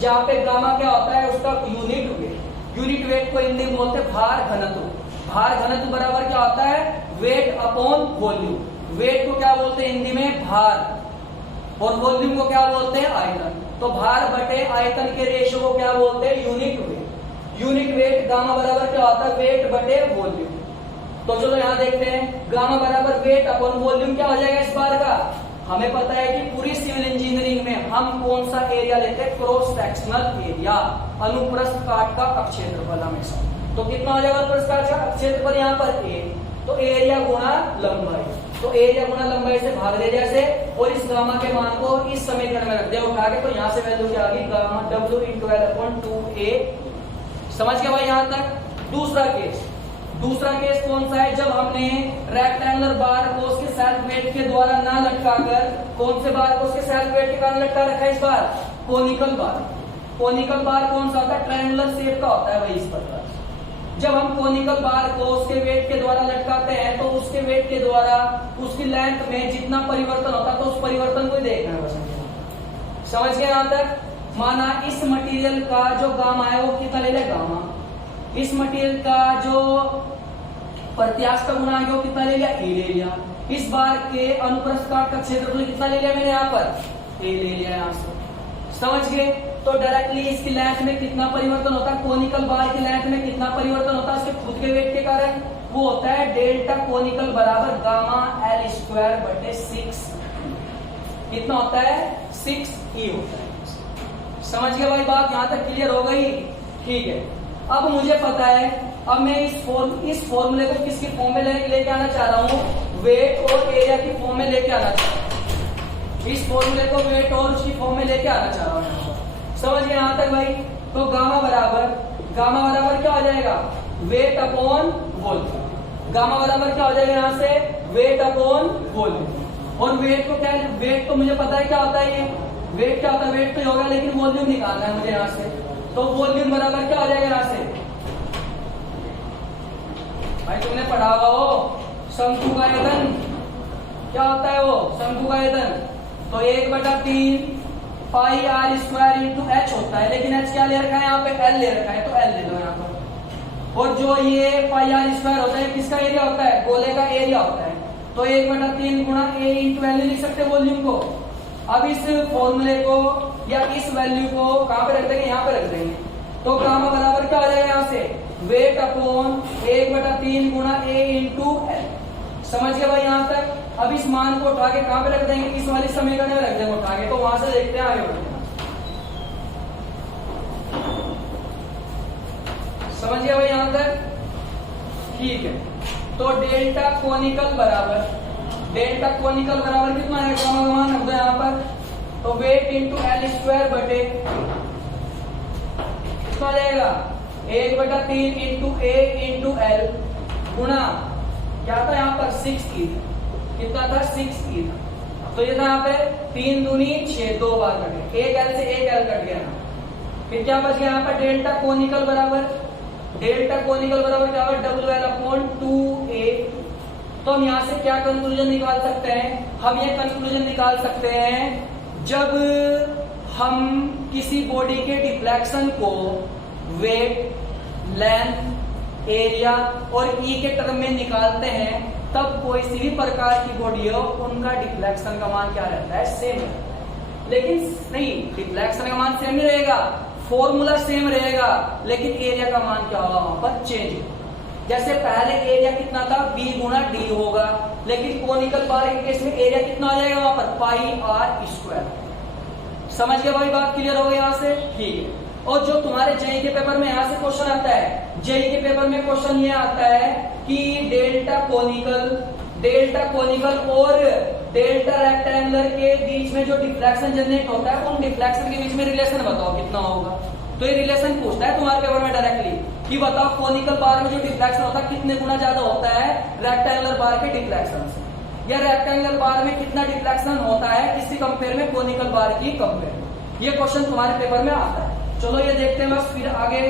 जहाँ पे गामा क्या होता है, उसका यूनिट वेट। यूनिट वेट को हिंदी में बोलते हैं भार घनत्व। भार घनत्व बराबर क्या होता है, वेट अपॉन वॉल्यूम। वेट को क्या बोलते हैं हिंदी में, भार, और वॉल्यूम को क्या बोलते हैं, आयतन। तो भार बटे आयतन के रेशियो को क्या बोलते हैं, unit weight. Unit weight gamma बराबर क्या होता है, वेट बटे वॉल्यूम। तो चलो यहाँ देखते हैं, गामा बराबर वेट अपॉन वॉल्यूम क्या हो जाएगा इस बार का। हमें पता है कि पूरी सिविल इंजीनियरिंग में हम कौन सा एरिया लेते हैं, क्रॉस सेक्शनल एरिया, अनुप्रस्थ काट का क्षेत्रफल हमेशा। तो कितना हो जाएगा अनुप्रस्थ काट का क्षेत्रफल यहाँ पर ए, तो एरिया गुणा लंबाई। तो एरिया गुणा लंबाई से भाग दे जैसे, और इस गामा के मान को इस समीकरण में रख दे उठा के, तो यहाँ से वैल्यू क्या आ गई, gamma W into L upon 2a। समझ गया भाई यहाँ तक। दूसरा केस कौन सा है, जब हमने रेक्टेंगुलर बार को उसके सेल्फ वेट के द्वारा ना लटकाकर, कौन से बार को उसके सेल्फ वेट के कारण लटका रखा है इस बार, कोनिकल बार। कोनिकल बार कौन सा होता है, ट्रायंगुलर शेप का होता है भाई इस प्रकार। जब हम कोनिकल बार को उसके वेट के द्वारा लटकाते हैं, तो उसके वेट के द्वारा उसकी लेंथ में जितना परिवर्तन होता है, तो उस परिवर्तन को देखना है बस। समझ गए यहाँ तक। माना इस मटेरियल का जो गामा है वो कितना ले लिया, गामा। इस मटेरियल का जो प्रत्यास्थ गुणांक है वो कितना ले लिया, ए ले लिया। इस बार के अनुप्रस्थ काट का क्षेत्रफल कितना ले लिया मैंने यहाँ पर, ए ले लिया यहाँ से। समझ गए। तो डायरेक्टली इसकी लेंथ में कितना परिवर्तन होता है, कोनिकल बार की लेंथ में कितना परिवर्तन होता है उसके खुद के वेट के कारण, वो होता है डेल्टा कोनिकल बराबर गामा एल स्क्वायर बटे 6। कितना होता है, 6e होता है। समझ गए भाई बात, यहां तक क्लियर हो गई। ठीक है, अब मुझे पता है, अब मैं इस फॉर्मूले को किसकी फॉर्म में लेके आना चाह रहा हूँ, वेट और एरिया की फॉर्म में लेके आना चाह रहा हूँ। इस फॉर्मूले को वेट और उसकी फॉर्म में लेके आना चाह रहा हूँ। समझ गए यहां तक भाई। तो गामा बराबर क्या हो जाएगा, वेट अपॉन वॉल्यूम। गामा बराबर क्या हो जाएगा यहाँ से, वेट अपॉन वॉल्यूम। और वेट को क्या, वेट तो मुझे पता है क्या होता है, ये वेट क्या होता है, वेट तो होगा, लेकिन वॉल्यूम निकालना है मुझे यहाँ से। तो वॉल्यूम बराबर क्या हो जाएगा यहाँ से, भाई तुमने पढ़ा हुआ हो शंकु का आयतन, क्या होता है वो शंकु का आयतन, तो 1/3 पाई आर स्क्वायर इंटू एच होता है। लेकिन एच क्या ले रखा है यहाँ पे, एल ले रखा है, तो एल ले लो यहाँ पर। और जो ये पाई आर स्क्वायर होता है किसका एरिया होता है, गोले का एरिया होता है। तो 1/3 गुणा ए इंटू एल लिख सकते वॉल्यूम को। अब इस फॉर्मूले को या इस वैल्यू को कहां पे रख देंगे, यहाँ पे रख देंगे। तो गामा बराबर क्या आ जाएगा यहाँ से, वेट अपॉन 1/3 गुणा ए इंटू एल। समझ गए भाई यहाँ तक। अब इस मान को उठा के कहां पे रख देंगे, इस वाली समीकरण में रख देंगे उठा के। तो वहां से देखते हैं आगे बढ़ते हैं। समझ गया भाई यहां तक? ठीक है, तो डेल्टा कोनिकल बराबर कितना है, मान रख दो यहां पर, तो वेट इंटू एल स्क्वायर बटे कितना जाएगा 1/3 इंटू ए इंटू एल गुणा क्या था यहाँ पर 6 की, कितना था 6 की था, तो ये था यहाँ पे 3 दूनी 6, 2 बार कट गया, एक एल से एक एल कट गया। फिर क्या बच गया यहाँ पर डेल्टा कोनिकल बराबर क्या होगा WL/2A। तो हम यहाँ से क्या कंक्लूजन निकाल सकते हैं, हम ये कंक्लूजन निकाल सकते हैं जब हम किसी बॉडी के डिफ्लेक्शन को वेट, लेंथ, एरिया और ई के टर्म में निकालते हैं, तब कोई सी भी प्रकार की बॉडी हो उनका डिफ्लेक्शन का मान क्या रहता है, सेम। लेकिन नहीं, डिफ्लेक्शन का मान सेम नहीं रहेगा, फॉर्मूला सेम रहेगा, लेकिन एरिया का मान क्या होगा वहां पर चेंज। जैसे पहले एरिया कितना था B गुणा D होगा, लेकिन कोनिकल बार के केस में एरिया कितना आ जाएगा वहां पर πr²। समझ गए भाई, बात क्लियर हो गई यहां से? ठीक है। और जो तुम्हारे जेई के पेपर में यहां से क्वेश्चन आता है, जेई के पेपर में क्वेश्चन ये आता है कि डेल्टा कोनिकल और डेल्टा रेक्टेंगुलर के बीच में जो डिफ्लेक्शन जनरेट होता है, उन डिफ्लेक्शन के बीच में रिलेशन बताओ कितना होगा। तो ये रिलेशन पूछता है तुम्हारे पेपर में डायरेक्टली कि बताओ कोनिकल बार में जो डिफ्लेक्शन होता है कितने गुना ज्यादा होता है रेक्टेंगुलर बार के डिफ्लेक्शन से, या रेक्टेंगुलर बार में कितना डिफ्लेक्शन होता है किसकी कंपेयर में, कोनिकल बार की कंपेयर में। ये क्वेश्चन तुम्हारे पेपर में आता है। चलो ये देखते हैं, बस फिर आगे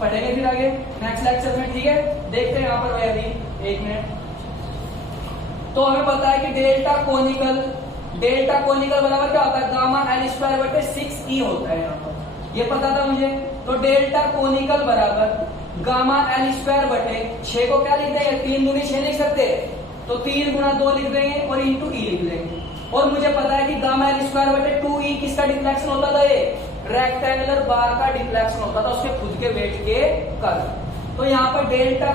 पढ़ेंगे, फिर आगे नेक्स्ट लेक्चर में। ठीक है, देखते हैं यहाँ पर भाई अभी 1 मिनट। तो हमें पता है कि डेल्टा कोनिकल बराबर क्या होता है, γL²/6E होता है यहाँ पर, ये पता था मुझे। तो डेल्टा कोनिकल बराबर γL²/6 को क्या लिख देंगे, 3 दूनी 6 लिख सकते हैं, तो 3 गुणा 2 लिख देंगे और इंटू ई लिख देंगे। और मुझे पता है कि γL²/2E किसका डिफ्लेक्शन होता था, ये रेक्टेंगुलर बार का डिफ्लेक्शन होता था उसके खुद के वेट के कारण। तो यहाँ पर डेल्टा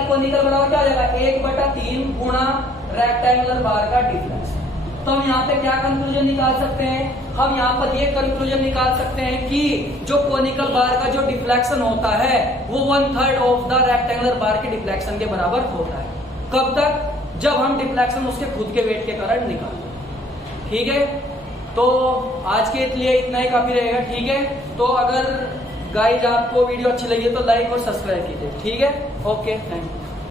कोनिकल बराबर क्या हो जाएगा 1/3 गुणा रेक्टेंगुलर बार का डिफ्लेक्शन। तो हम यहाँ पे क्या कंक्लूजन निकाल सकते हैं, हम यहाँ पर ये कंक्लूजन निकाल सकते हैं कि जो कोनिकल बार का जो डिफ्लेक्शन होता है वो 1/3 ऑफ द रेक्टेंगुलर बार के डिफ्लेक्शन के बराबर होता है। कब तक, जब हम डिफ्लेक्शन उसके खुद के वेट के कारण निकालते हैं। ठीक है, तो आज के लिए इतना ही काफी रहेगा। ठीक है, तो अगर गाइस आपको वीडियो अच्छी लगी तो लाइक और सब्सक्राइब कीजिए। ठीक है, ओके, थैंक यू।